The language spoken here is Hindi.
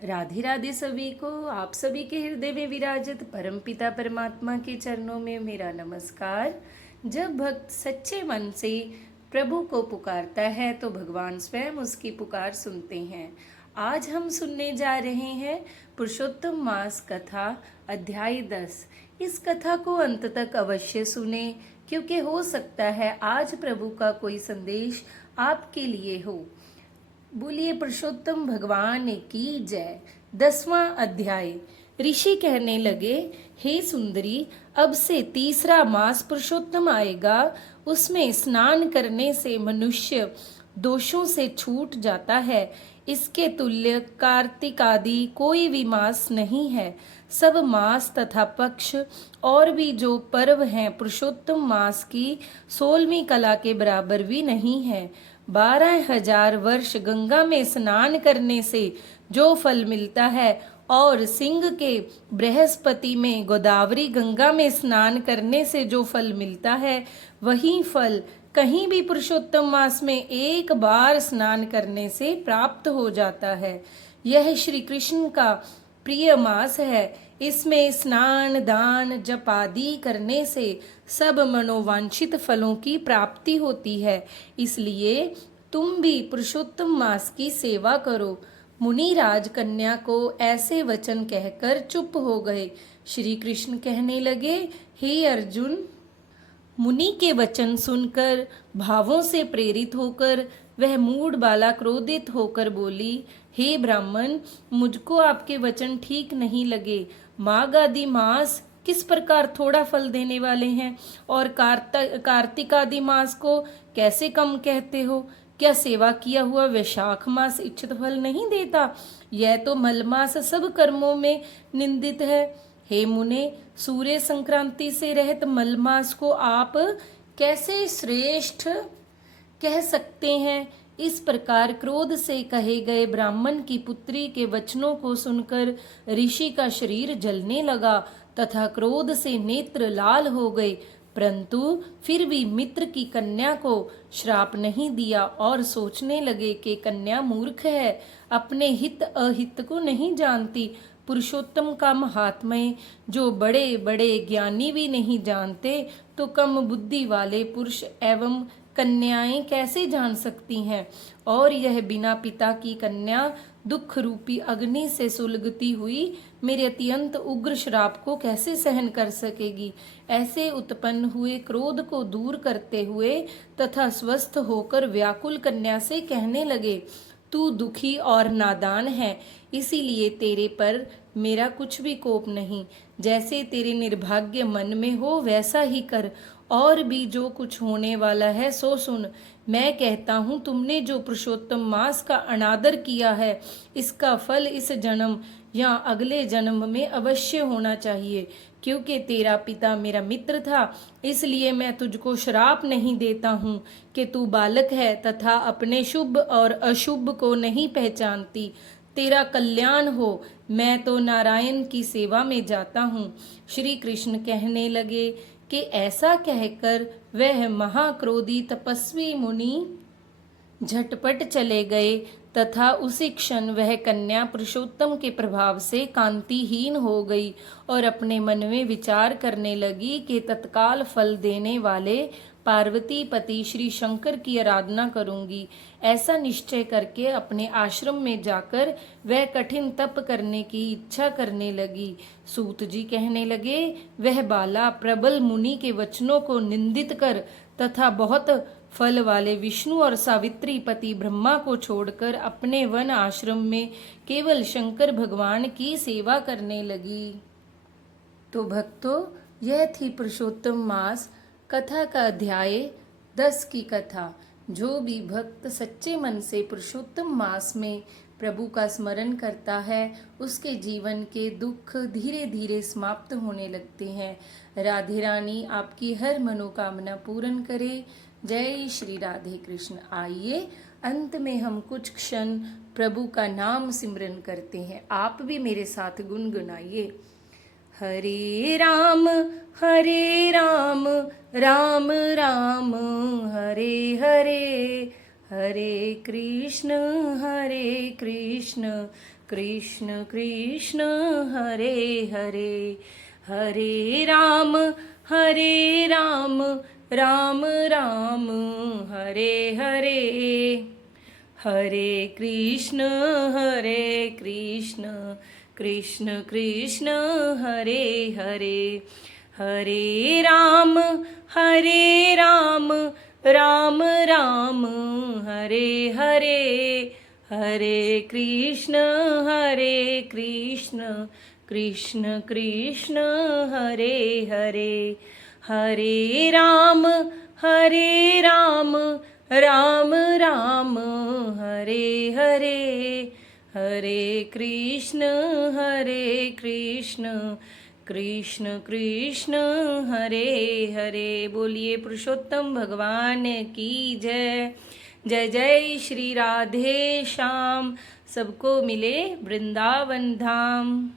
राधे राधे सभी को। आप सभी के हृदय में विराजित परमपिता परमात्मा के चरणों में मेरा नमस्कार। जब भक्त सच्चे मन से प्रभु को पुकारता है तो भगवान स्वयं उसकी पुकार सुनते हैं। आज हम सुनने जा रहे हैं पुरुषोत्तम मास कथा अध्याय 10। इस कथा को अंत तक अवश्य सुने, क्योंकि हो सकता है आज प्रभु का कोई संदेश आपके लिए हो। बोलिए पुरुषोत्तम भगवान की जय। 10वां अध्याय। ऋषि कहने लगे, हे सुंदरी, अब से तीसरा मास पुरुषोत्तम आएगा। उसमें स्नान करने से मनुष्य दोषों से छूट जाता है। इसके तुल्य कार्तिक आदि कोई भी मास नहीं है। सब मास तथा पक्ष और भी जो पर्व हैं पुरुषोत्तम मास की 16वीं कला के बराबर भी नहीं है। 12,000 वर्ष गंगा में स्नान करने से जो फल मिलता है और सिंह के बृहस्पति में गोदावरी गंगा में स्नान करने से जो फल मिलता है, वही फल कहीं भी पुरुषोत्तम मास में एक बार स्नान करने से प्राप्त हो जाता है। यह श्री कृष्ण का प्रिय मास है। इसमें स्नान, दान, जप आदि करने से सब मनोवांछित फलों की प्राप्ति होती है। इसलिए तुम भी पुरुषोत्तम मास की सेवा करो। मुनिराज कन्या को ऐसे वचन कहकर चुप हो गए। श्री कृष्ण कहने लगे, हे अर्जुन, मुनि के वचन सुनकर भावों से प्रेरित होकर वह मूढ़ बाला क्रोधित होकर बोली, हे ब्राह्मण, मुझको आपके वचन ठीक नहीं लगे। माघ आदि मास किस प्रकार थोड़ा फल देने वाले हैं और कार्तिक आदि मास को कैसे कम कहते हो? क्या सेवा किया हुआ वैशाख मास इच्छित फल नहीं देता? यह तो मलमास सब कर्मों में निंदित है। हे मुने, सूर्य संक्रांति से रहित मलमास को आप कैसे श्रेष्ठ कह सकते हैं? इस प्रकार क्रोध से कहे गए ब्राह्मण की पुत्री के वचनों को सुनकर ऋषि का शरीर जलने लगा तथा क्रोध से नेत्र लाल हो गए, परंतु फिर भी मित्र की कन्या को श्राप नहीं दिया और सोचने लगे कि कन्या मूर्ख है, अपने हित अहित को नहीं जानती। पुरुषोत्तम का महात्म्य जो बड़े बड़े ज्ञानी भी नहीं जानते, तो कम बुद्धि वाले पुरुष एवं कन्याएं कैसे जान सकती हैं? और यह बिना पिता की कन्या दुख रूपी अग्नि से सुलगती हुई मेरे अत्यंत उग्र श्राप को कैसे सहन कर सकेगी? ऐसे उत्पन्न हुए क्रोध को दूर करते हुए तथा स्वस्थ होकर व्याकुल कन्या से कहने लगे, तू दुखी और नादान है, इसीलिए तेरे पर मेरा कुछ भी कोप नहीं। जैसे तेरे निर्भाग्य मन में हो वैसा ही कर, और भी जो कुछ होने वाला है सो सुन। मैं कहता हूँ, तुमने जो पुरुषोत्तम मास का अनादर किया है, इसका फल इस जन्म या अगले जन्म में अवश्य होना चाहिए। क्योंकि तेरा पिता मेरा मित्र था, इसलिए मैं तुझको श्राप नहीं देता हूँ कि तू बालक है तथा अपने शुभ और अशुभ को नहीं पहचानती। तेरा कल्याण हो, मैं तो नारायण की सेवा में जाता हूँ। श्री कृष्ण कहने लगे कि ऐसा कहकर वह महाक्रोधी तपस्वी मुनि झटपट चले गए तथा उसी क्षण वह कन्या पुरुषोत्तम के प्रभाव से कांतिहीन हो गई और अपने मन में विचार करने लगी कि तत्काल फल देने वाले पार्वती पति श्री शंकर की आराधना करूंगी। ऐसा निश्चय करके अपने आश्रम में जाकर वह कठिन तप करने की इच्छा करने लगी। सूत जी कहने लगे, वह बाला प्रबल मुनि के वचनों को निंदित कर तथा बहुत फल वाले विष्णु और सावित्री पति ब्रह्मा को छोड़कर अपने वन आश्रम में केवल शंकर भगवान की सेवा करने लगी। तो भक्तों, यह थी पुरुषोत्तम मास कथा का अध्याय 10 की कथा। जो भी भक्त सच्चे मन से पुरुषोत्तम मास में प्रभु का स्मरण करता है, उसके जीवन के दुख धीरे धीरे समाप्त होने लगते हैं। राधे रानी आपकी हर मनोकामना पूर्ण करे। जय श्री राधे कृष्ण। आइए अंत में हम कुछ क्षण प्रभु का नाम सिमरन करते हैं। आप भी मेरे साथ गुनगुनाइए। हरे राम राम राम हरे हरे, हरे कृष्ण कृष्ण कृष्ण हरे हरे, हरे राम राम राम हरे हरे, हरे कृष्ण कृष्ण कृष्ण हरे हरे, हरे राम राम राम हरे हरे, हरे कृष्ण कृष्ण कृष्ण हरे हरे, हरे राम राम राम हरे हरे, हरे कृष्ण कृष्ण कृष्ण हरे हरे। बोलिए पुरुषोत्तम भगवान की जय। जय जय श्री राधे श्याम। सबको मिले वृंदावन धाम।